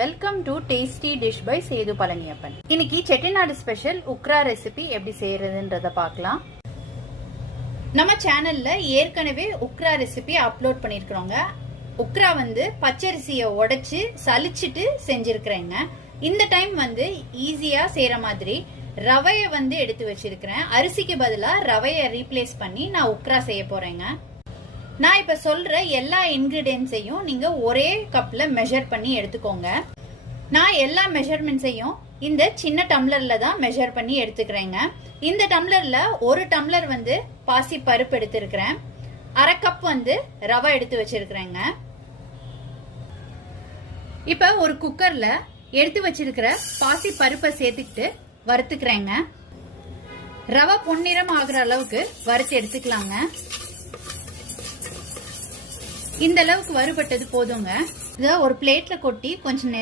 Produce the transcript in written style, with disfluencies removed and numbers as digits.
Welcome to tasty dish by Sethu Palaniappan. இன்னைக்கு Chettinad special Ugra recipe எப்படி செய்யறதுன்றத பார்க்கலாம். நம்ம சேனல்ல ஏற்கனவே உக்ரா ரெசிபி அப்லோட் பண்ணிருக்கிறோங்க. உக்ரா பச்சரிசியை உடைச்சு சலிச்சிட்டு செஞ்சிருக்கிறேங்க. இந்த டைம் ஈஸியா செய்யற மாதிரி ரவைய எடுத்து வச்சிருக்கிறேன். அரிசிக்கு பதிலா ரவைய ரீப்ளேஸ் பண்ணி நான் உக்ரா செய்ய போறேங்க. நான் இப்ப சொல்ற எல்லா இன்கிரிடியன்ஸையும் நீங்க ஒரே கப்ல மெஷர் பண்ணி எடுத்துக்கோங்க. நான் எல்லா மெஷர்மெண்ட்ஸையும் இந்த சின்ன டம்ளர்ல தான் மெஷர் பண்ணி எடுத்துக்கிறேங்க. இந்த டம்ளர்ல ஒரு டம்ளர் பாசி பருப்பு எடுத்திருக்கிறேன். அரை கப் ரவை எடுத்து வச்சிருக்கிறேங்க. இப்ப ஒரு குக்கர்ல எடுத்து வச்சிருக்கிற பாசி பருப்பை சேர்த்துக்கிட்டு வறுத்துக்கிறேங்க. ரவை பொன்னிறம் ஆகுற அளவுக்கு வறுத்து எடுத்துக்கலாங்க. இந்த அளவுக்கு வறுபட்டது போதுங்க. இத ஒரு பிளேட்ல கொட்டி கொஞ்ச நேரம்